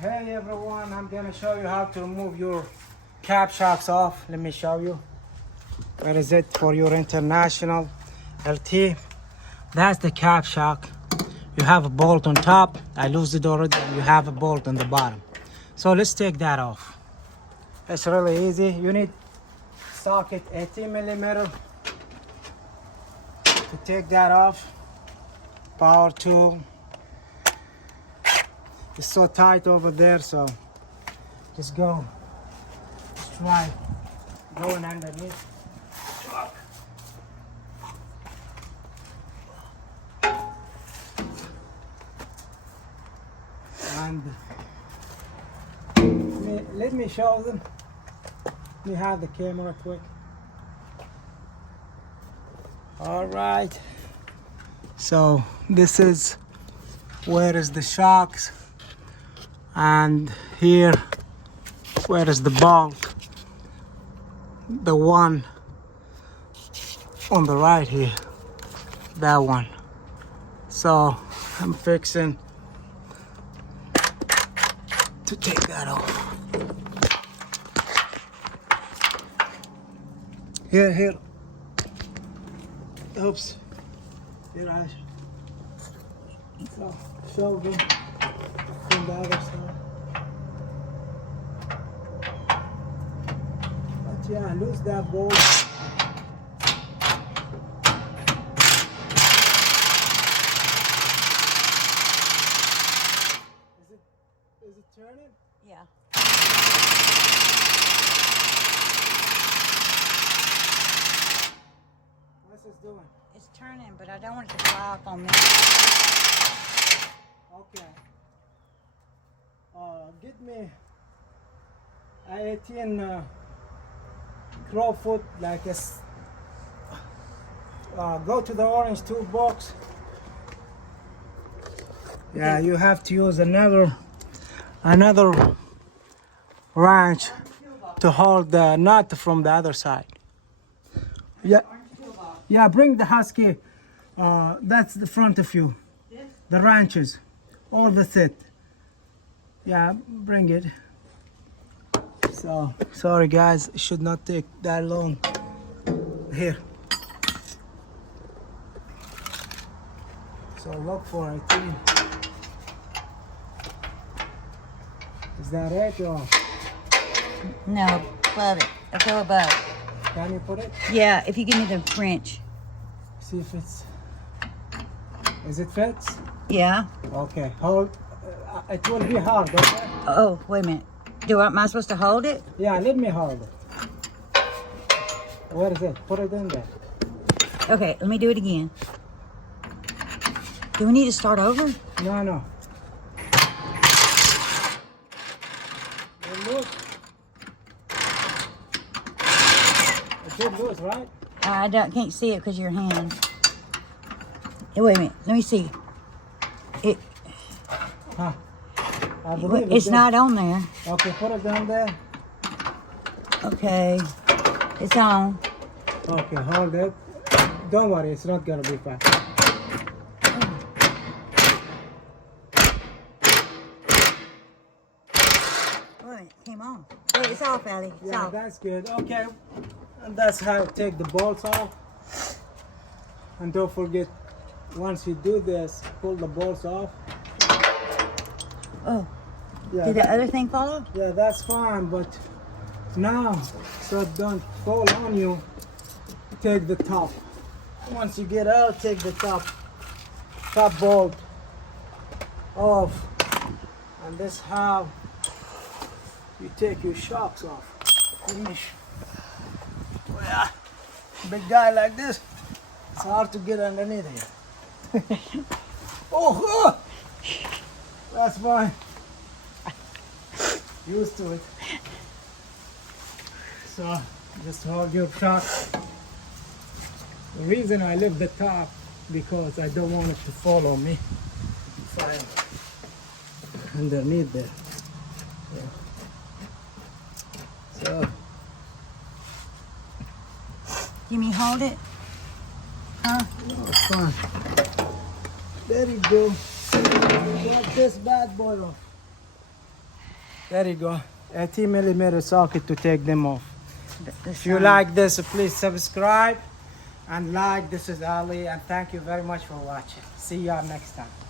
Hey everyone, I'm gonna show you how to remove your cap shocks off. Let me show you. Where is it for your international LT? That's the cap shock. You have a bolt on top. I lose it already. And you have a bolt on the bottom. So let's take that off. It's really easy. You need socket 18 millimeter to take that off. Power tool. It's so tight over there, so just go. Just try going underneath. And let me show them. Let me have the camera quick. All right. So this is where is the shocks, and here where is the bolt, the one on the right here, that one. So I'm fixing to take that off. Here. Oops. Here I so show them from the other side. But yeah, lose that bolt. Is it turning? Yeah. What's this doing? It's turning, but I don't want it to fly off on me. Okay. Get me a 18 crowfoot, like a go to the orange toolbox. Yeah, you have to use another wrench to hold the nut from the other side. Yeah, bring the Husky. That's the front of you. The wrenches, all the set. Yeah, bring it. So sorry guys, it should not take that long. Here. So look for it. Is that it or? No, above it. I'll go above. Can you put it? Yeah, if you give me the wrench. See if it's. Is it fits? Yeah. Okay, hold. It will be hard, okay? Oh, wait a minute. Am I supposed to hold it? Yeah, let me hold it. Where is it? Put it in there. Okay, let me do it again. Do we need to start over? No. Look. It did lose, right? Can't see it because of your hand. Hey, wait a minute. Let me see. Huh. I believe It's did. not on there. Okay, put it down there. Okay. It's on. Okay, hold it. Don't worry, it's not gonna be fast. Oh, it came on. Wait, it's off, Ellie. It's Yeah, off. that's good. Okay, and that's how you take the bolts off. And don't forget, once you do this, pull the bolts off. Oh, Yeah, did the other thing fall off? yeah, that's fine, but now, so it don't fall on you, take the top. Once you get out, take the top bolt off. And this how you take your shocks off. Finish. Well, big guy like this, it's hard to get underneath here. Oh, that's fine. Used to it. So just hold your shock. The reason I lift the top because I don't want it to fall on me. Fine. Underneath there. Yeah. So You mean hold it? Huh? oh, it's fine. There you go. Get this bad boy off. There you go. 18mm socket to take them off. The If you sun. like this, please subscribe and like. This is Ali, and thank you very much for watching. See y'all next time.